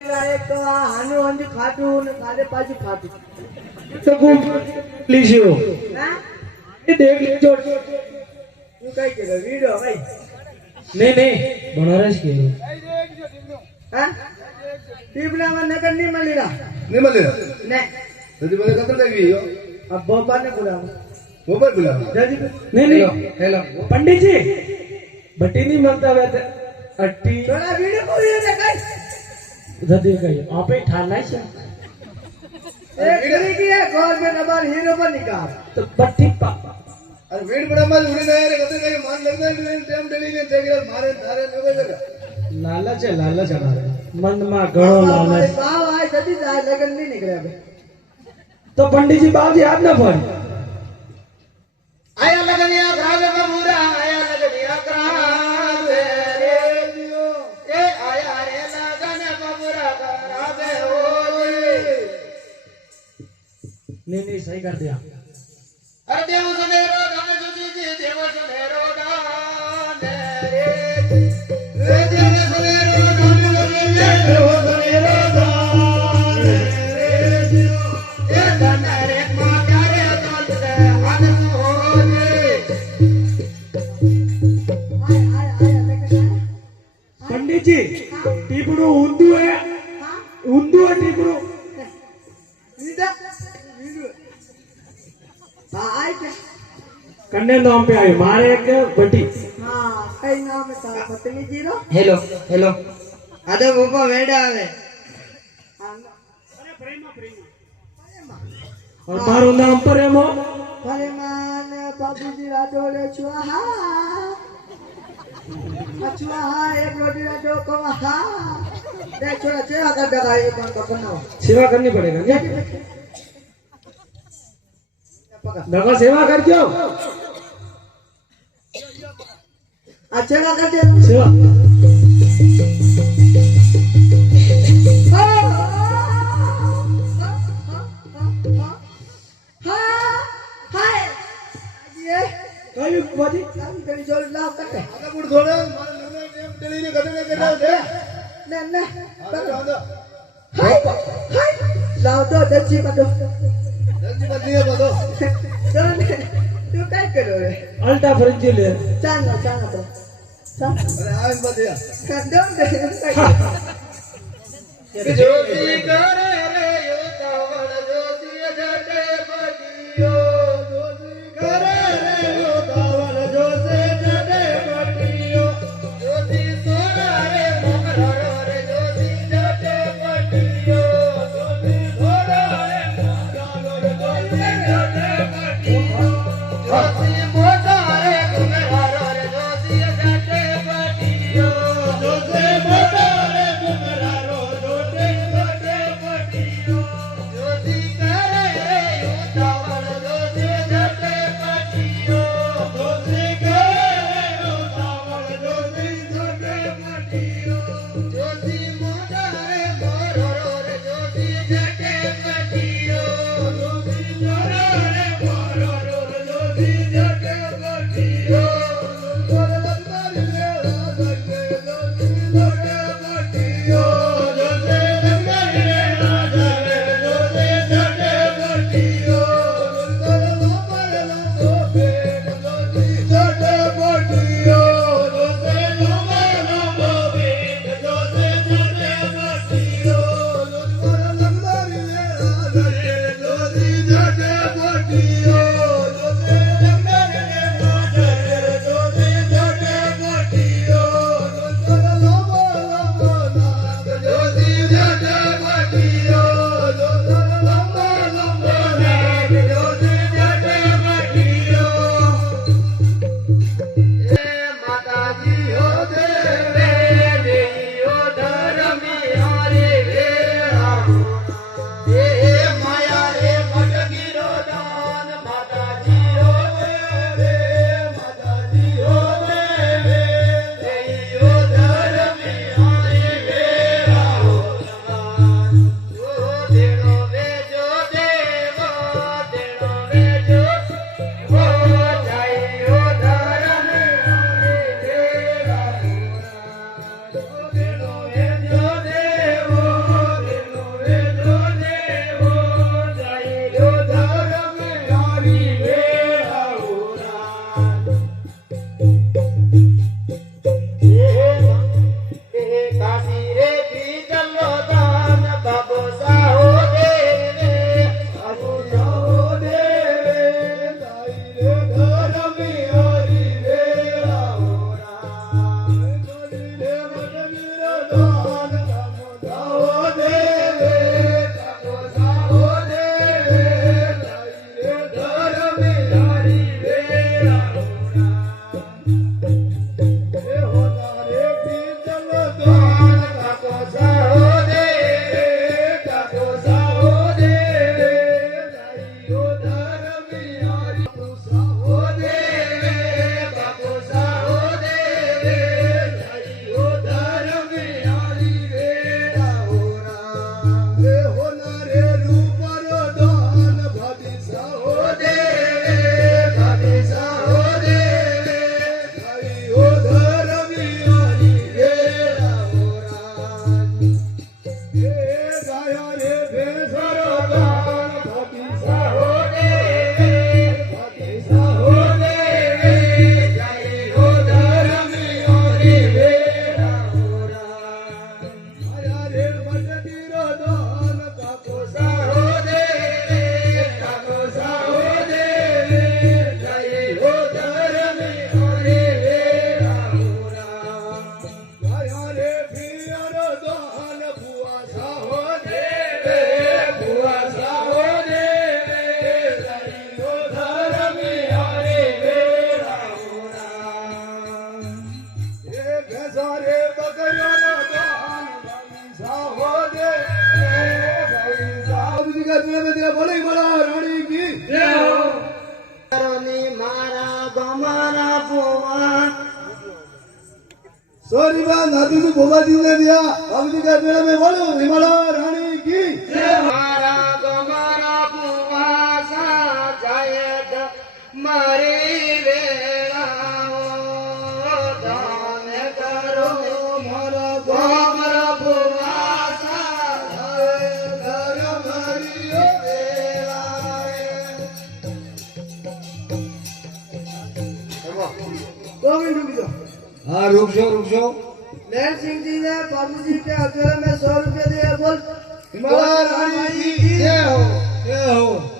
એક તો આ હાનું હંજ ખાટું ને કાલે પાછું ખાટું तो खूब लीजिए ના ये देख लीजिए તું કઈ કે વીડિયો ભાઈ नहीं नहीं बनारस के હા ટીપલામાં નગર નહીં મળીલા नहीं मिले ને जल्दी बोले कतल लगी हो अब બોપાને બોલાવો मोबाइल बुला જલ્દી नहीं नहीं हेलो पंडित जी भट्टी नहीं मांगता वैसे अट्टी થોડા વીડિયો બોલ્યો ને કઈ जल्दी कहिए आप ही ठाना है એક કરી કે ઘર में नबाल हीरो पर निकाल तो भट्टी पा अरे वेट बड़ा मत उड़े ना यार कतल कहीं मान लगता है कि टाइम डेली ने टेक मारे थारे में कोई जगह लालच हमारे मन में घणो लालच ભાવ આ જતી જાય લગન નહીં નીકળે હવે तो पंडित जी बाबू जी आप ना पढ़ આયા લગનિયા ગ્રાવે બબુરા આયા લગનિયા ગ્રાવે રે દિયો એ આયા રે લગન બબુરા ગ્રાવે ઓય नहीं सही कर दिया અરે દેવ સુનેરો ધન જુજી જી દેવ સુનેરો દાન રે રે દેવ સુનેરો ધન જુજી જી દેવ સુનેરો દાન રે દિયો એ ધન રે મા પ્યારે દોલ દે હન સોજે पंडित जी टीपड़ू ऊंधू है टीपड़ू कन्या नाम पे आई मारे एक बटी हेलो हेलो अरे बाबा वेड़ा आवे और मारू नाम पर है मो फरेमान बाबूजी राठोड़े छुआहा छुआहा एक रोटी राठो कवाहा देख छोड़ा सेवा कर देगा ये कौन का बनाओ सेवा करनी पड़ेगा क्या दगा सेवा कर क्यों अच्छा सेवा कर दे सेवा कहीं बाजी कहीं जोर लाभ करते आधा बुड़ थोड़ा मारे लगना टाइम डेली ने कतल कर रहा है न न आधा हाय हाय लाओ तो दच्छी का दो जल्दी मत दिया बतो तू काय करो रे अल्टा फ्रिज ले चांगा तो अरे आज मत दिया कंदम दे कि ज्योति करे रे यो कावड़ ज्योति जटे बटियो ज्योति करे रे यो कावड़ ज्योति जटे बटियो ज्योति सोना रे मोगरा रे ज्योति जटे बटियो ज्योति सोना रे मोगरा रे ज्योति जटे बटियो ज्योति मोटा रे घुंघरा रे ज्योति जटे बटियो ज्योति मोटा रे घुंघरा रो ज्योति जटे में दिया बोले हिमालय रानी की જય હો કરોની મારા ગમારા ભુવા सॉरी बात नाती को बोबा जी ने दिया बाबूजी का मेला में बोलो हिमालय रानी की મારા ગમારા ભુવા સાજાય મારી વેળાઓ દાન કરો मारा ગમારા ભુવા સાજાય मारी दो मिनट रुक जाओ हाँ रुक जाओ लहर सिंह जी ने बाबूजी के अकेले में 100 रुपए दिए बोल हिमालय रानी की जय हो